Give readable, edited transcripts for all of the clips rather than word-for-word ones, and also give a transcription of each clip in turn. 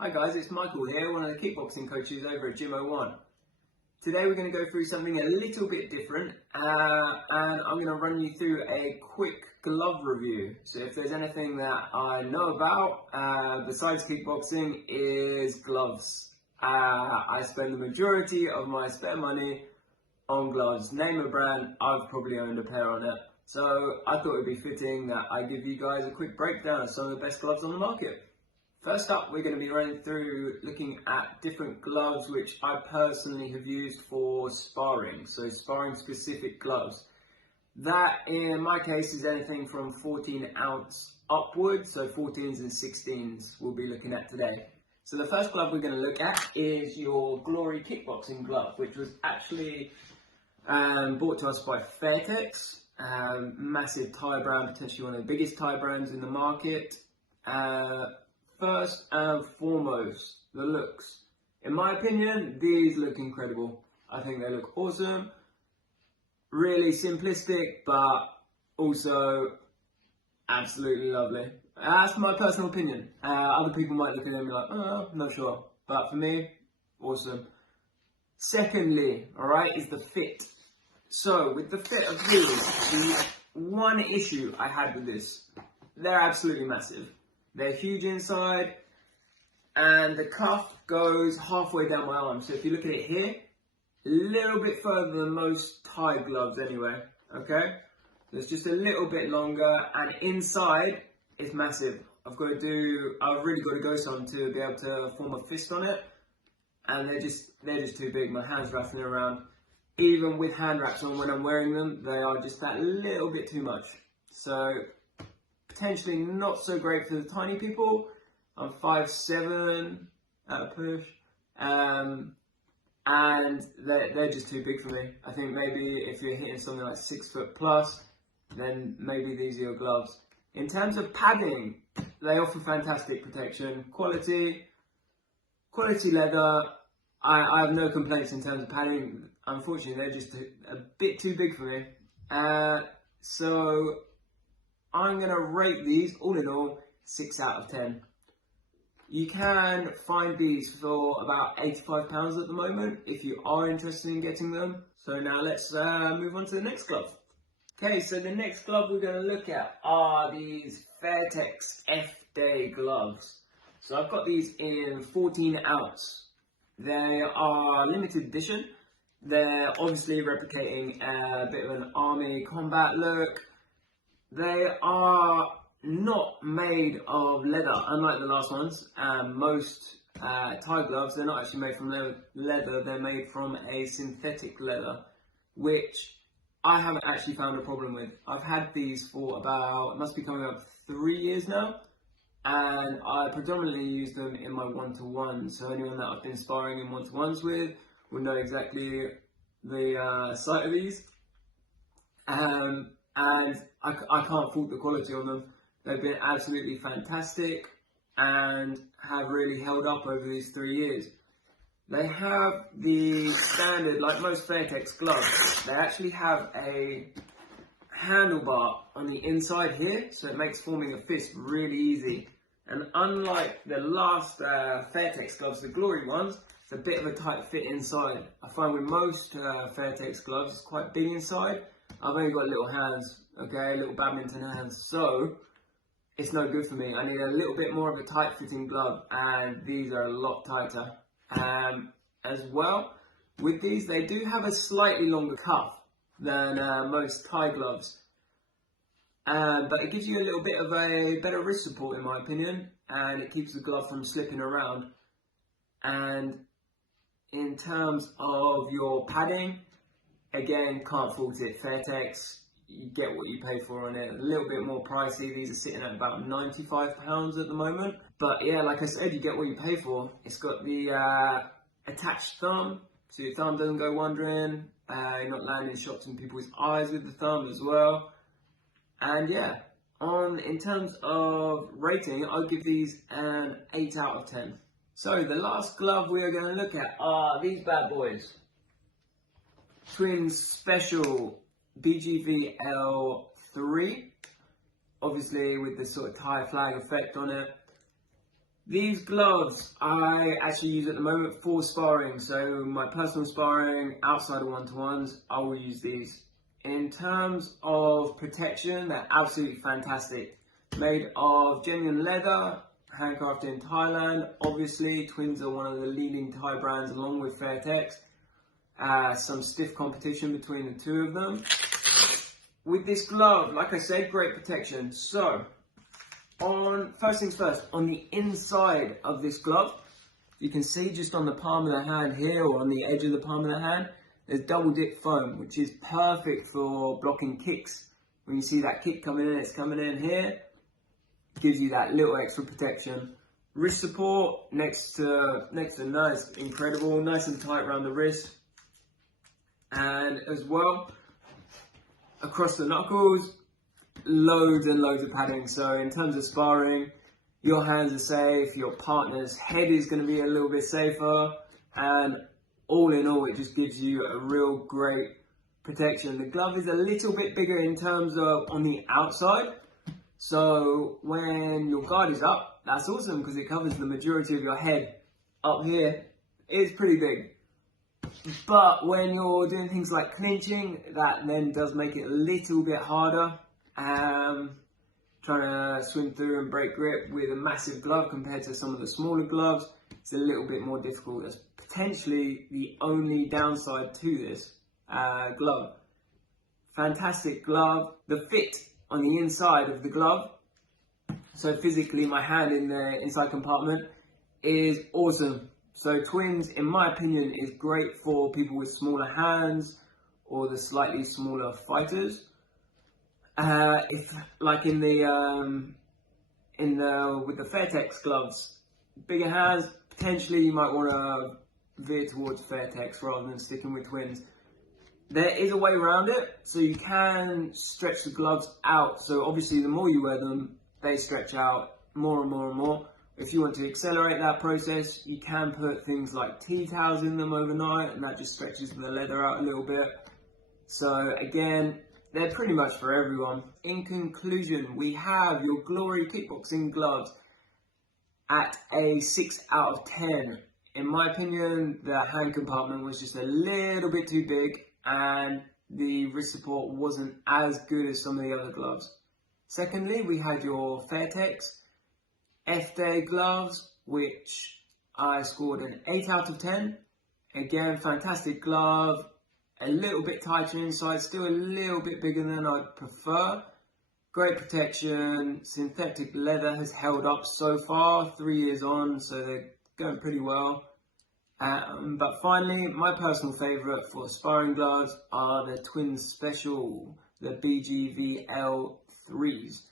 Hi guys, it's Michael here, one of the kickboxing coaches over at Gym 01. Today we're going to go through something a little bit different and I'm going to run you through a quick glove review. So if there's anything that I know about besides kickboxing is gloves. I spend the majority of my spare money on gloves. Name a brand, I've probably owned a pair on it. So I thought it would be fitting that I give you guys a quick breakdown of some of the best gloves on the market. First up, we're going to be running through looking at different gloves which I personally have used for sparring, so sparring specific gloves. That in my case is anything from 14 ounce upwards, so 14s and 16s we'll be looking at today. So the first glove we're going to look at is your Glory kickboxing glove, which was actually brought to us by Fairtex, massive Thai brand, potentially one of the biggest Thai brands in the market. First and foremost, the looks. In my opinion, these look incredible. I think they look awesome. Really simplistic, but also absolutely lovely. That's my personal opinion. Other people might look at them and be like, oh, I'm not sure. But for me, awesome. Secondly, alright, is the fit. So, with the fit of these, the one issue I had with this, they're absolutely massive. They're huge inside, and the cuff goes halfway down my arm. So if you look at it here, a little bit further than most Thai gloves anyway, okay? So it's just a little bit longer, and inside is massive. I've really got to go some to be able to form a fist on it, and they're just too big. My hands rattling around. Even with hand wraps on when I'm wearing them, they are just that little bit too much. So potentially not so great for the tiny people. I'm 5'7" at a push, and they're just too big for me. I think maybe if you're hitting something like 6 foot plus, then maybe these are your gloves. In terms of padding, they offer fantastic protection, quality leather. I have no complaints in terms of padding. Unfortunately, they're just a bit too big for me. So I'm going to rate these, all in all, 6 out of 10. You can find these for about £85 at the moment if you are interested in getting them. So now let's move on to the next glove. Okay, so the next glove we're going to look at are these Fairtex Exte gloves. So I've got these in 14 ounce. They are limited edition. They're obviously replicating a bit of an army combat look. They are not made of leather, unlike the last ones. Most Thai gloves, they're not actually made from leather, they're made from a synthetic leather, which I haven't actually found a problem with. I've had these for about, it must be coming up 3 years now, and I predominantly use them in my one-to-ones. So anyone that I've been sparring in one-to-ones with will know exactly the sight of these. And I can't fault the quality on them. They've been absolutely fantastic and have really held up over these 3 years. They have the standard, like most Fairtex gloves, they actually have a handlebar on the inside here, so it makes forming a fist really easy. And unlike the last Fairtex gloves, the Glory ones, it's a bit of a tight fit inside. I find with most Fairtex gloves, it's quite big inside. I've only got little hands, okay, little badminton hands, so it's no good for me. I need a little bit more of a tight fitting glove, and these are a lot tighter. As well, with these, they do have a slightly longer cuff than most Thai gloves, but it gives you a little bit of a better wrist support in my opinion, and it keeps the glove from slipping around. And in terms of your padding, again, can't fault it. Fairtex, you get what you pay for on it. A little bit more pricey. These are sitting at about £95 at the moment. But yeah, like I said, you get what you pay for. It's got the attached thumb, so your thumb doesn't go wandering. You're not landing shots in people's eyes with the thumb as well. And yeah, in terms of rating, I'll give these an 8 out of 10. So the last glove we are going to look at are these bad boys. Twins Special BGVL3, obviously with the sort of Thai flag effect on it. These gloves I actually use at the moment for sparring, so my personal sparring outside of one-to-ones, I will use these. In terms of protection, they're absolutely fantastic. Made of genuine leather, handcrafted in Thailand. Obviously, Twins are one of the leading Thai brands along with Fairtex. Some stiff competition between the two of them. With this glove, like I said, great protection. So, first things first, on the inside of this glove, you can see just on the palm of the hand here, or on the edge of the palm of the hand, there's double dip foam, which is perfect for blocking kicks. When you see that kick coming in, it's coming in here, gives you that little extra protection. Wrist support, next to nice, incredible, nice and tight around the wrist. And as well, across the knuckles, loads and loads of padding. So in terms of sparring, your hands are safe, your partner's head is going to be a little bit safer, and all in all, it just gives you a real great protection. The glove is a little bit bigger in terms of on the outside, so when your guard is up, that's awesome because it covers the majority of your head. Up here, it's pretty big. But when you're doing things like clinching, that then does make it a little bit harder. Trying to swim through and break grip with a massive glove compared to some of the smaller gloves, it's a little bit more difficult. That's potentially the only downside to this glove. Fantastic glove. The fit on the inside of the glove, so physically my hand in the inside compartment, is awesome. So Twins, in my opinion, is great for people with smaller hands or the slightly smaller fighters. If like with the Fairtex gloves, bigger hands, potentially you might want to veer towards Fairtex rather than sticking with Twins. There is a way around it, so you can stretch the gloves out. So obviously the more you wear them, they stretch out more and more and more. If you want to accelerate that process, you can put things like tea towels in them overnight, and that just stretches the leather out a little bit. So again, they're pretty much for everyone. In conclusion, we have your Glory Kickboxing gloves at a 6 out of 10. In my opinion, the hand compartment was just a little bit too big and the wrist support wasn't as good as some of the other gloves. Secondly, we had your Fairtex Exte gloves, which I scored an 8 out of 10. Again, fantastic glove. A little bit tighter inside, still a little bit bigger than I'd prefer. Great protection, synthetic leather has held up so far, 3 years on, so they're going pretty well. But finally, my personal favourite for sparring gloves are the Twins Special, the BGVL3s.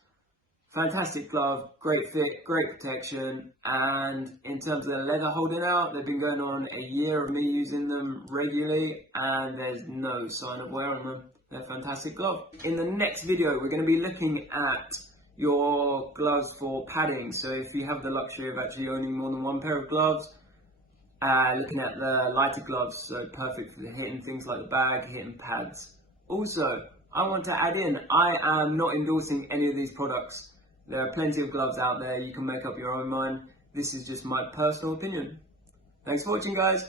Fantastic glove, great fit, great protection, and in terms of the leather holding out, they've been going on a year of me using them regularly, and there's no sign of wear on them. They're a fantastic glove. In the next video, we're going to be looking at your gloves for padding. So if you have the luxury of actually owning more than one pair of gloves, looking at the lighter gloves, so perfect for hitting things like the bag, hitting pads. Also, I want to add in, I am not endorsing any of these products. There are plenty of gloves out there, you can make up your own mind. This is just my personal opinion. Thanks for watching, guys.